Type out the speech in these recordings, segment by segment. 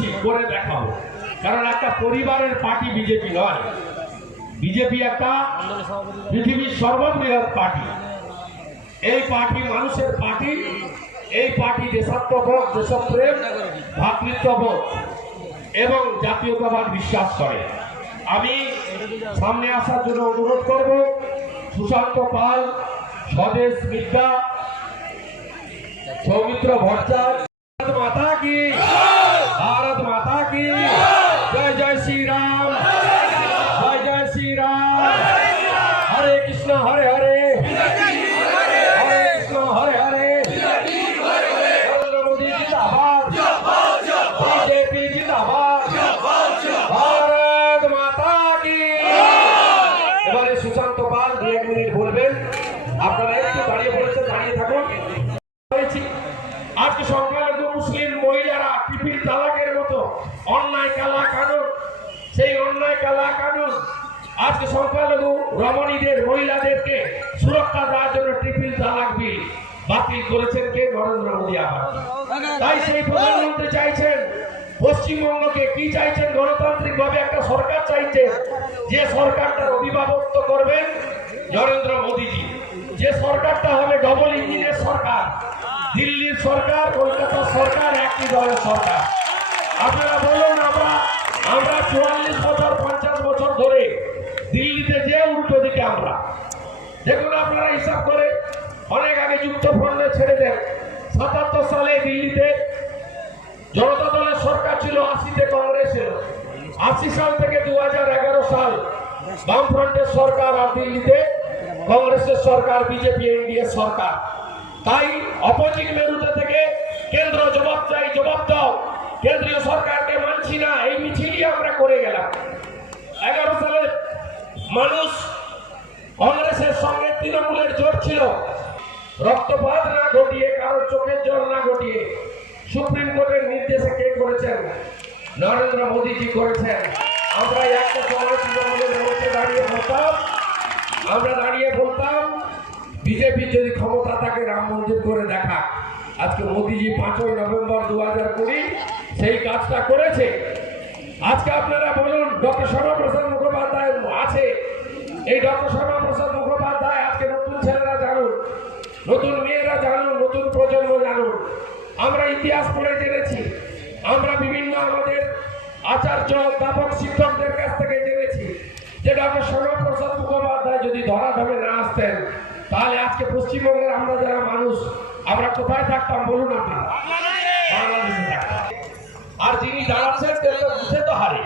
করছি, করে দেখাবো। কারণ একটা পরিবারের পার্টি বিজেপি নয়, বিজেপি একটা পৃথিবীর সর্ববৃহৎ পার্টি। এই পার্টি মানুষের পার্টি, এই পার্টি দেশাত্মবোধ, দেশপ্রেম, ভ্রাতৃত্ববোধ এবং জাতীয়তাবাদ বিশ্বাস করে। আমি সামনে আসার জন্য অনুরোধ করব সুশান্ত পাল, স্বদেশ বিদ্যা, সৌমিত্র ভট্টাচার্য। भारत माता की, भारत माता की जय। जय श्री राम, जय जय श्री राम। हरे कृष्ण हरे हरे, हरे कृष्ण हरे हरे। नरेंद्र मोदी जिंदाबाद, बीजेपी जिंदाबाद, भारत माता की। এবারে সুশান্ত পাল 2 মিনিট বলবেন। আপনারা একটু দাঁড়িয়ে পড়েছেন, দাঁড়িয়ে থাকুন। আজকে সংখ্যালঘু মুসলিম মহিলারা ট্রিপল তালাকের মতো অন্যায় কালা কানুন, সেই অন্যায় কালা কানুন আজকে সংখ্যালঘু রমণীদের, মহিলাদেরকে সুরক্ষা দেওয়ার জন্য ট্রিপল তালাক বিল বাতিল করেছেন কে? নরেন্দ্র মোদী। আবার তাই সেই প্রধানমন্ত্রী চাইছেন পশ্চিমবঙ্গকে, কি চাইছেন? গণতান্ত্রিক ভাবে একটা সরকার চাইছে, যে সরকারটার অভিভাবকত্ব করবেন নরেন্দ্র মোদীজি, যে সরকারটা হবে ডবল ইঞ্জিনের সরকার। দিল্লির সরকার, কলকাতার সরকার একই দলের সরকার। আপনারা বলুন, আমরা 44 বছর 50 বছর ধরে দিল্লিতে যে উল্টো দিকে আমরা দেখুন, আপনারা হিসাব করে অনেক আগে যুক্ত ফ্রন্টে ছেড়ে দেন। 77 সালে দিল্লিতে জনতা দলের সরকার ছিল, 80-তে কংগ্রেসের। 80 সাল থেকে 2011 সাল বামফ্রন্টের সরকার, আর দিল্লিতে কংগ্রেসের সরকার, বিজেপি এনডিএ সরকার। তাই অপোজিট মেরুতে থেকে কেন্দ্র জবাব চাই, জবাব দাও, কেন্দ্রীয় সরকারকে মানছি না, এই মিছিলই আমরা করে গেলাম। 11 সালে মানুষ কংগ্রেসের সঙ্গে তৃণমূলের জোট ছিল। রক্তপাত না ঘটিয়ে, কারোর চোখের জল না ঘটিয়ে সুপ্রিম কোর্টের নির্দেশে কে করেছেন? নরেন্দ্র মোদীজি করেছেন। আমরা একটা সময় তৃণমূলের মধ্যে দাঁড়িয়ে বলতাম, আমরা দাঁড়িয়ে বলতাম বিজেপি যদি ক্ষমতা থাকে রাম মন্দির করে দেখা। আজকে মোদীজি 5ই নভেম্বর 2020 সেই কাজটা করেছে। আজকে আপনারা বলুন, ডক্টর শ্যামাপ্রসাদ মুখোপাধ্যায় আছে, এই ডক্টর শ্যামাপ্রসাদ মুখোপাধ্যায় আজকে নতুন ছেলেরা জানুন, নতুন মেয়েরা জানুন, নতুন প্রজন্ম জানুন। আমরা ইতিহাস পড়ে জেনেছি, আমরা বিভিন্ন আমাদের আচার্য অধ্যাপক শিক্ষকদের কাছ থেকে জেনেছি যে ডক্টর শ্যামাপ্রসাদ মুখোপাধ্যায় যদি ধরাধামে না আসতেন, তাহলে আজকে পশ্চিমবঙ্গের আমরা যারা মানুষ, আমরা কোথায় থাকতাম বলুন? আপনারা বাংলাদেশে থাকতাম। আর যিনি দাঁড়াচ্ছেন বুঝে তো হারে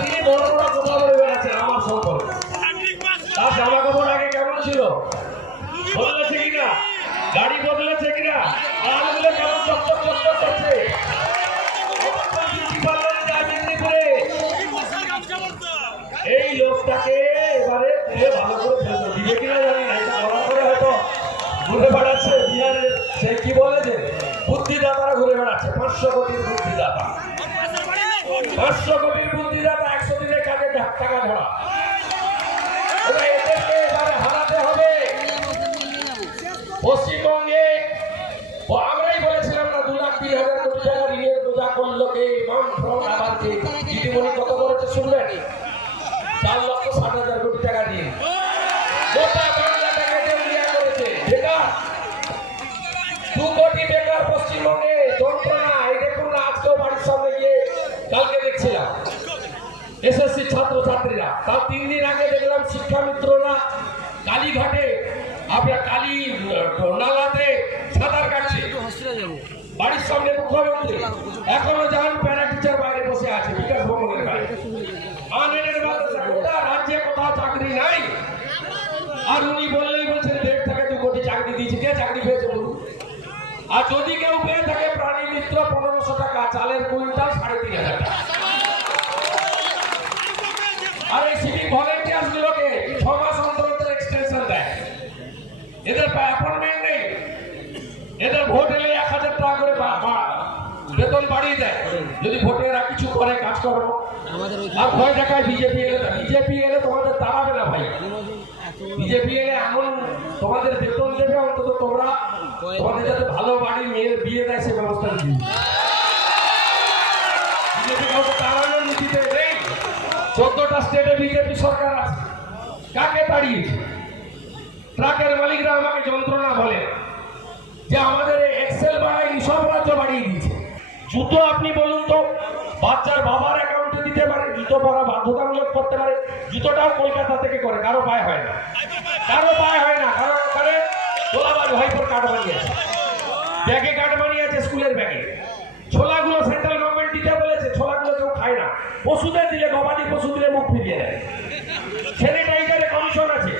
তিনি বড় বড় কথা বলে বেড়াচ্ছেন আমার সম্পর্কে। তার জামা কাপড় আগে কেমন ছিল, বদলেছে কিনা, গাড়ি বদলেছে কিনা, আলগুলো কেমন চকচক চকচক করছে, এই লোকটাকে এবারে ভালো করে ফেলতে দিবে কিনা জানি না। এটা বলা করে হয়তো ঘুরে বেড়াচ্ছে বিহারের, সে কি বলে যে বুদ্ধিদাতারা ঘুরে বেড়াচ্ছে। 500 কোটির বুদ্ধিদাতা, 500 কোটির বুদ্ধিদাতা 100 দিনের কাজে টাকা ধরা। এদেরকে এবারে হারাতে হবে। পশ্চিমবঙ্গে আমরাই বলেছিলাম না 2,03,000 কোটি টাকা ঋণের বোঝা করলো কে? বামফ্রন্ট। আবার কে? দিদিমণি কত করেছে শুনবেন? 4,60,000 কোটি টাকা দিয়ে গোটা বাংলাটাকে দেউলিয়া করেছে। বেকার 2 কোটি বেকার পশ্চিমবঙ্গে, যন্ত্রণা। এই দেখুন না, আজকেও বাড়ির সামনে গিয়ে কালকে দেখছিলাম এসএসসি ছাত্রছাত্রীরা, তার 3 দিন আগে দেখলাম শিক্ষামিত্ররা কালীঘাটে, আপনার কালী নালাতে সাঁতার কাটছে। বাড়ির সামনে মুখ্যমন্ত্রী এখনো যান, প্যারা টিচার বাইরে বসে আছে বিকাশ ভবনের বাইরে। রাজ্যে কোথাও চাকরি নাই, আর উনি বললেই বলছেন 1.5 থেকে 2 কোটি চাকরি দিয়েছে। কে চাকরি পেয়েছে বলুন? আর যদি কেউ পেয়ে থাকে প্রাণী মিত্র 1500 টাকা, চালের কুইন্টাল 3,500 টাকা। আর এই সিভিক ভলেন্টিয়ার্স গুলোকে 6 মাস অন্তর এক্সটেনশন দেয়। এদের অ্যাপয়েন্টমেন্ট নেই, এদের ভোট এলে 1000 টাকা করে বেতন বাড়িয়ে দেয় যদি ভোটেরা কিছু করে কাজ করো। আর ভয় দেখায় বিজেপি এলে তোমাদের তাড়াবে না ভাই। বিজেপি এলে এমন তোমাদের বেতন দেবে, অন্তত তোমরা তোমাদের যাতে ভালো বাড়ি মেয়ের বিয়ে দেয় সে ব্যবস্থা দিই। বিজেপি কাউকে তাড়ানোর নীতিতে নেই। 14টা স্টেটে বিজেপি সরকার আছে, কাকে তাড়িয়েছে? ট্রাকের মালিকরা আমাকে যন্ত্রণা বলে যে আমাদের এক্সেল বাড়ায়নি, সব রাজ্য বাড়িয়ে দিয়েছে। জুতো আপনি বলুন তো, বাচ্চার বাবার অ্যাকাউন্টে দিতে পারে, জুতো পরা বাধ্যতামূলক করতে পারে, জুতোটাও কলকাতা থেকে করে, কারো পায়ে হয় না, কারো পায়ে হয় না, কারো করে তোলাবাজ ভাইপোর কার্ড বানিয়েছে, ব্যাগে কার্ড বানিয়েছে, স্কুলের ব্যাগে। ছোলাগুলো সেন্ট্রাল গভর্নমেন্ট দিতে বলেছে, ছোলাগুলো কেউ খায় না, পশুদের দিলে, গবাদি পশু দিলে মুখ ফিরিয়ে দেয়। স্যানিটাইজারে কমিশন আছে,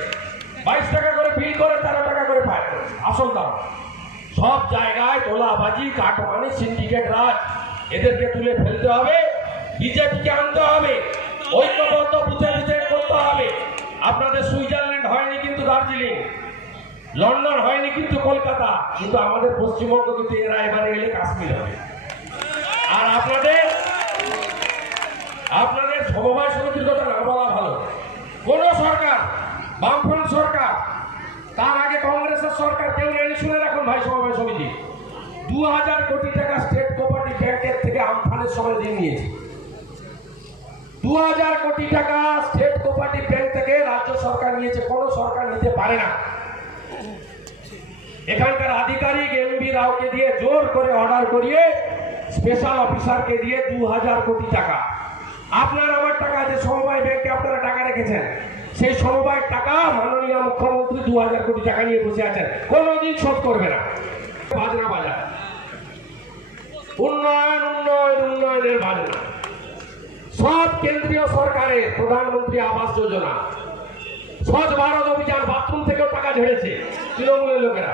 22 টাকা করে বিল করে, 13 টাকা করে পায় আসল দাম। সব জায়গায় তোলাবাজি, কাটমানি, সিন্ডিকেট রাজ, এদেরকে তুলে ফেলতে হবে, বিজেপিকে আনতে হবে, ঐক্যবদ্ধ বুঝে বুঝে করতে হবে। আপনাদের সুইজারল্যান্ড হয়নি কিন্তু দার্জিলিং, লন্ডন হয়নি কিন্তু কলকাতা, কিন্তু আমাদের পশ্চিমবঙ্গ কিন্তু এরা এবারে এলে কাশ্মীর হবে। আর আপনাদের সমবায় সমিতির কথা না বলা ভালো। কোন সরকার, বামফ্রন্ট সরকার, তার আগে কংগ্রেসের সরকার, কেউ নেই, শুনে রাখুন ভাই সমবায় সমিতি, 2000 কোটি টাকা স্টেট কোঅপারেটিভ ব্যাংকের থেকে আমফানের সময় ঋণ নিয়েছে। 2000 কোটি টাকা স্টেট কোঅপারেটিভ ব্যাংক থেকে রাজ্য সরকার নিয়েছে, কোন সরকার নিতে পারে না। এখানকার আধিকারিক এমবি রাওকে দিয়ে জোর করে অর্ডার করিয়ে স্পেশাল অফিসারকে দিয়ে 2000 কোটি টাকা, আপনার আমার টাকা, যে সমবায় ব্যাংকে আপনারা টাকা রেখেছেন, সেই সমবায়ের টাকা মাননীয় মুখ্যমন্ত্রী 2000 কোটি টাকা নিয়ে বসে আছেন, কোনোদিন শোধ করবে না। বাজনা বাজা, উন্নয়ন উন্নয়ন উন্নয়নের বাজনা। সব কেন্দ্রীয় সরকারের প্রধানমন্ত্রী আবাস যোজনা, স্বচ্ছ ভারত অভিযান, বাথরুম থেকেও টাকা ঝেড়েছে তৃণমূলের লোকেরা।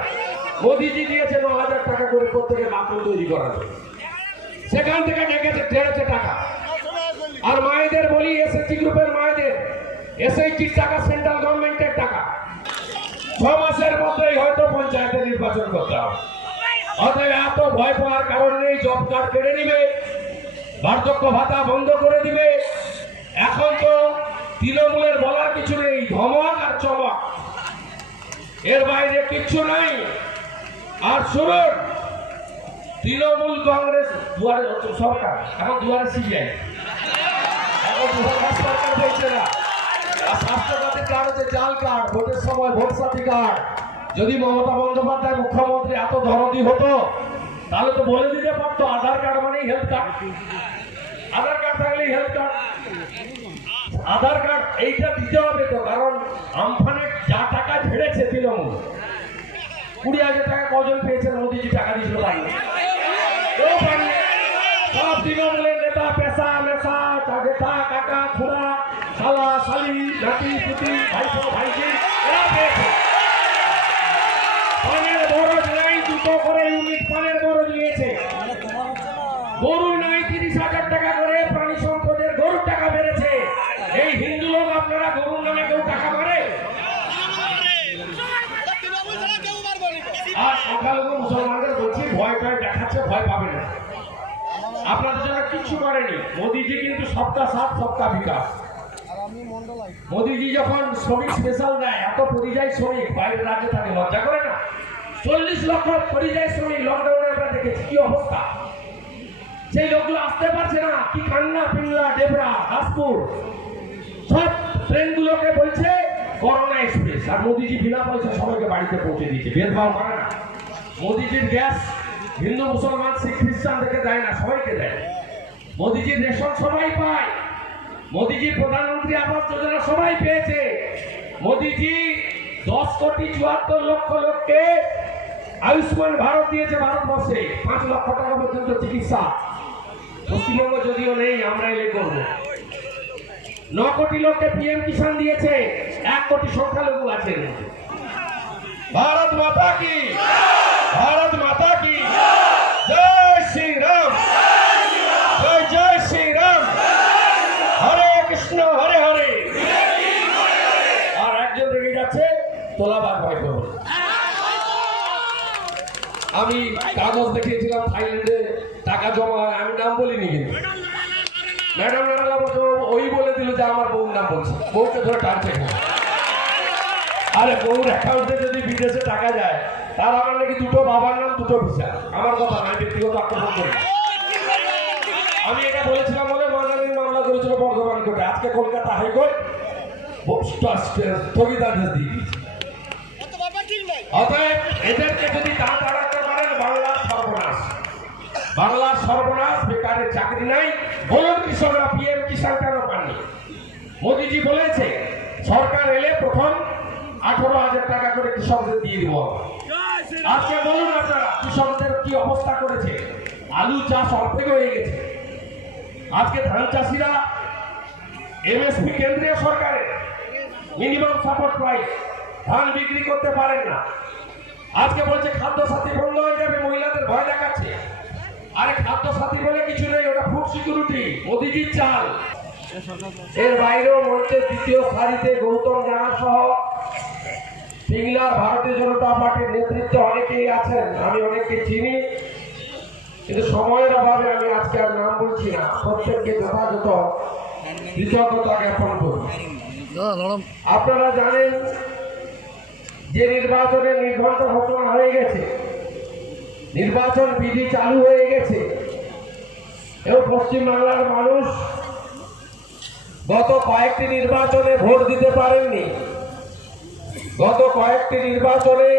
মোদীজি দিয়েছে 9000 টাকা করে প্রত্যেকের বাথরুম তৈরি করার জন্য, সেখান থেকে ঝেড়েছে টাকা। আর মায়েদের বলি, এসএসজি গ্রুপের মায়েদের এসএইচজির টাকা সেন্ট্রাল গভর্নমেন্টের টাকা। 6 মাসের মধ্যেই হয়তো পঞ্চায়েতে নির্বাচন করতে হবে। অতএব এত ভয় পাওয়ার কারণ নেই। জব কার্ড কেড়ে নিবে, বার্ধক্য ভাতা বন্ধ করে দিবে। এখন তো তৃণমূলের বলার কিছু নেই, ধমক আর চমক, এর বাইরে কিচ্ছু নাই। আর শুনুন, তৃণমূল কংগ্রেস দুয়ারে সরকার, এখন দুয়ারে সিবিআই, এখন সরকার বলছে না। আর স্বাস্থ্যসাথী কার্ড হচ্ছে জাল কার্ড, ভোটের সময় ভোট সাথী কার্ড। যদি মমতা বন্দ্যোপাধ্যায় মুখ্যমন্ত্রী এত দরদি হতো, তাহলে তো বলে দিতে পারতো আধার কার্ড মানেই হেলথ কার্ড, আধার কার্ড থাকলেই হেলথ কার্ড। আধার কার্ড এইটা দিতে হবে তো, কারণ আমফানে যা টাকা ঝেড়েছে তৃণমূল, 20,000 টাকা কজন পেয়েছেন? মোদীজি টাকা দিয়েছিল তাই সব তৃণমূলের নেতা, পেশা মেশা, জেঠা কাকা খুড়া, শালা শালি, নাতি পুতি, ভাইপো ভাইজি, এরা পেয়েছে। পানের বরজ নাই, 2 করে ইউনিট পানের বরজ নিয়েছে। গরু নাই, 30,000 টাকা করে প্রাণী সম্পদের গরুর টাকা বেড়েছে। এই হিন্দু লোক আপনারা গরুর নামে কেউ টাকা মারে? আর সংখ্যালঘু মুসলমানদের বলছি, ভয় টয় দেখাচ্ছে, ভয় পাবে না। আপনাদের জন্য কিচ্ছু করেনি মোদীজি, কিন্তু সবকা সাথ সবকা বিকাশ। মোদীজি যখন শ্রমিক স্পেশাল দেয়, এত পরিযায়ী শ্রমিক বাইরের রাজ্যে থাকে, লজ্জা করে না? 40 লক্ষ পরিযায়ী শ্রমিক লকডাউনে আমরা দেখেছি কি অবস্থা। সেই লোকগুলো আসতে পারছে না, কি কান্না পিল্লা, ডেবরা, হাসপুর, সব ট্রেনগুলোকে বলছে করোনা এক্সপ্রেস। আর মোদীজি বিনা পয়সা সবাইকে বাড়িতে পৌঁছে দিয়েছে, ভেদভাব করে না। মোদীজির গ্যাস হিন্দু মুসলমান শিখ খ্রিস্টান থেকে দেয় না, সবাইকে দেয়। মোদীজির রেশন সবাই পায়, মোদীজির প্রধানমন্ত্রী আবাস যোজনা সবাই পেয়েছে। মোদীজি 10 কোটি 74 লক্ষ লোককে আয়ুষ্মান ভারত দিয়েছে ভারতবর্ষে, 5 লক্ষ টাকা পর্যন্ত চিকিৎসা। পশ্চিমবঙ্গ যদিও নেই, আমরা এলে করবো। 9 কোটি লোককে পিএম কিষাণ দিয়েছে, 1 কোটি সংখ্যালঘু আছে। ভারত মাতা কি, ভারত মাতা কি জয় শ্রী রাম, জয় জয় শ্রী রাম, হরে কৃষ্ণ হরে হরে। আর একজন রেগে যাচ্ছে, তোলাবাজ ভাইপো। আমি কাগজ দেখিয়েছিলাম থাইল্যান্ডে টাকা জমা, আমি নাম বলিনি, কিন্তু ম্যাডাম ওই বলে দিল যে আমার বউর নাম বলছে, বউকে ধরে টানছে। আরে বউর অ্যাকাউন্টে যদি বিদেশে টাকা যায় তার আমার নাকি দুটো বাবার নাম দুটো ভিসা। আমার কথা নয়, ব্যক্তিগত আক্রমণ করি। আমি এটা বলেছিলাম বলে মাননীয় মামলা করেছিল বর্ধমান কোর্টে, আজকে কলকাতা হাইকোর্ট স্থগিতাদেশ দিয়ে দিয়েছে। অতএব এদেরকে যদি দাঁড় তাড়াতে পারেন বাংলার সর্বনাশ, বাংলার সর্বনাশ, বেকারের চাকরি নাই। বলুন কৃষকরা পিএম কিষাণ কেন পাননি? মোদীজি বলেছে সরকার এলে প্রথম 18,000 টাকা করে কৃষকদের দিয়ে দিব। আজকে বলুন আপনারা কৃষকদের কি অবস্থা করেছে? আলু চাষ অর্ধেক হয়ে গেছে। আজকে ধান চাষিরা এমএসপি কেন্দ্রীয় সরকারের মিনিমাম সাপোর্ট প্রাইস ধান বিক্রি করতে পারেন না। আজকে বলছে খাদ্য সাথী বন্ধ হয়ে যাবে, মহিলাদের ভয় দেখাচ্ছে। আরে খাদ্য সাথী বলে কিছু নেই, ওটা ফুড সিকিউরিটি, মোদিজির চাল। এর বাইরেও মঞ্চের দ্বিতীয় সারিতে গৌতম জানা সহ সিংলার ভারতীয় জনতা পার্টির নেতৃত্বে অনেকেই আছেন, আমি অনেককে চিনি, কিন্তু সময়ের অভাবে আমি আজকে আর নাম বলছি না। প্রত্যেককে যথাযথ কৃতজ্ঞতা জ্ঞাপন করি। আপনারা জানেন যে নির্বাচনের নির্ঘণ্ট ঘোষণা হয়ে গেছে, নির্বাচন বিধি চালু হয়ে গেছে এবং পশ্চিমবাংলার মানুষ গত কয়েকটি নির্বাচনে ভোট দিতে পারেননি। গত কয়েকটি নির্বাচনে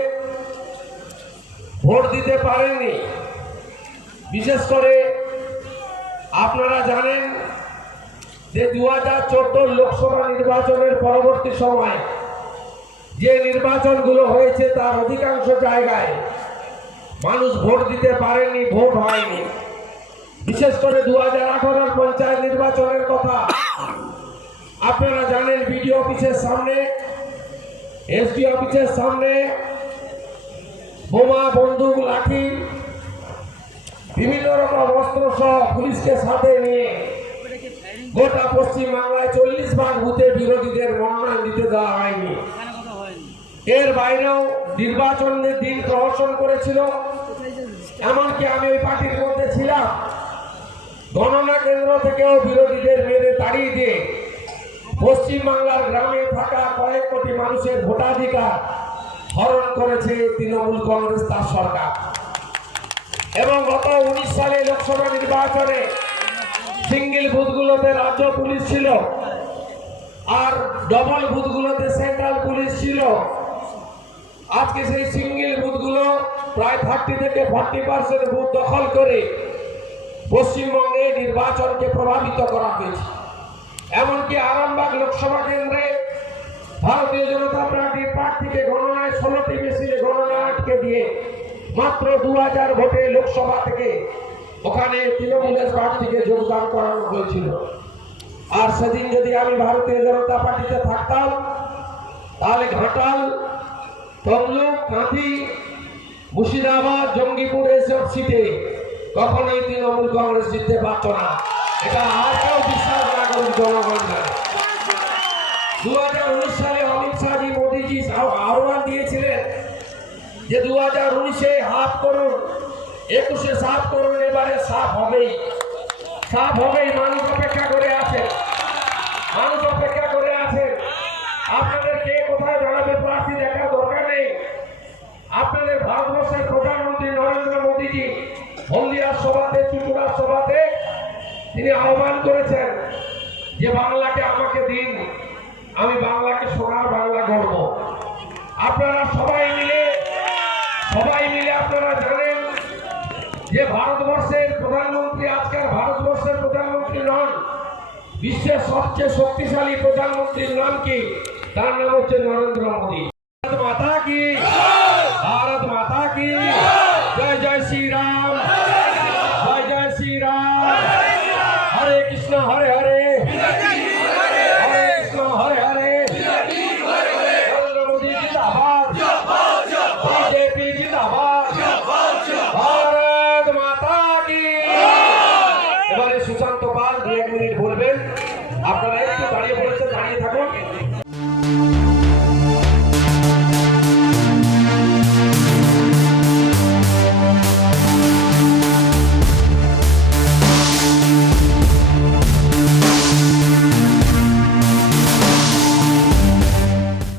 ভোট দিতে পারেননি। বিশেষ করে আপনারা জানেন যে 2014 লোকসভা নির্বাচনের পরবর্তী সময় যে নির্বাচনগুলো হয়েছে তার অধিকাংশ জায়গায় মানুষ ভোট দিতে পারেননি, ভোট হয়নি। বিশেষ করে 2018 পঞ্চায়েত নির্বাচনের কথা আপনারা জানেন। বিডিও অফিসের সামনে, এসডি অফিসের সামনে বোমা, বন্দুক, লাঠি, বিভিন্ন রকম অস্ত্র সহ পুলিশকে সাথে নিয়ে গোটা পশ্চিম বাংলায় 40 ভাগ বুথে বিরোধীদের মনোনয়ন দিতে দেওয়া হয়নি। এর বাইরেও নির্বাচনের দিন প্রহসন করেছিল। এমনকি আমি ওই পার্টির মধ্যে ছিলাম। গণনা কেন্দ্র থেকেও বিরোধীদের মেরে তাড়িয়ে দিয়ে পশ্চিমবাংলার গ্রামে থাকা কয়েক কোটি মানুষের ভোটাধিকার হরণ করেছে তৃণমূল কংগ্রেস তার সরকার। এবং গত 19 সালে লোকসভা নির্বাচনে সিঙ্গেল বুথগুলোতে রাজ্য পুলিশ ছিল আর ডবল বুথগুলোতে সেন্ট্রাল পুলিশ ছিল। আজকে সেই সিঙ্গেল বুথগুলো প্রায় 30 থেকে 40% বুথ দখল করে পশ্চিমবঙ্গে নির্বাচনকে প্রভাবিত করা হয়েছে। এমনকি আরামবাগ লোকসভা কেন্দ্রে ভারতীয় জনতা পার্টির প্রার্থীকে গণনায় 16টি মেশিনে গণনা আটকে দিয়ে মাত্র 2000 ভোটে লোকসভা থেকে ওখানে তৃণমূলের প্রার্থীকে যোগদান করানো হয়েছিল। আর সেদিন যদি আমি ভারতীয় জনতা পার্টিতে থাকতাম তাহলে ঘাটাল, তমলুক, কাঁথি, মুর্শিদাবাদ, জঙ্গিপুর এইসব সিটে কখনোই তৃণমূল কংগ্রেস জিততে পারত না। এটা আর কেউ বিশ্বাস না করুন জনগণ। 2019 সালে অমিত শাহজি, মোদীজি আহ্বান দিয়েছিলেন যে 2019-এ হাফ করুন, 21-এ সাফ করুন। এবারে সাফ হবেই, সাফ হবেই। মানুষ অপেক্ষা করে আছে, মানুষ অপেক্ষা করে আছে। আপনাদের কে কোথায় দাঁড়াবে প্রার্থী দেখার দরকার নেই। আপনাদের ভারতবর্ষের প্রধানমন্ত্রী নরেন্দ্র মোদীজি হলদিয়ার সভাতে, চুচুড়ার সভাতে তিনি আহ্বান করেছেন যে বাংলাকে আমাকে দিন, আমি বাংলাকে সোনার বাংলা গড়ব। আপনারা সবাই মিলে আপনারা জানেন যে ভারতবর্ষের প্রধানমন্ত্রী আজকাল ভারতবর্ষের প্রধানমন্ত্রী নন, বিশ্বের সবচেয়ে শক্তিশালী প্রধানমন্ত্রীর নাম কি? তার নাম হচ্ছে নরেন্দ্র মোদী। মাতা কি?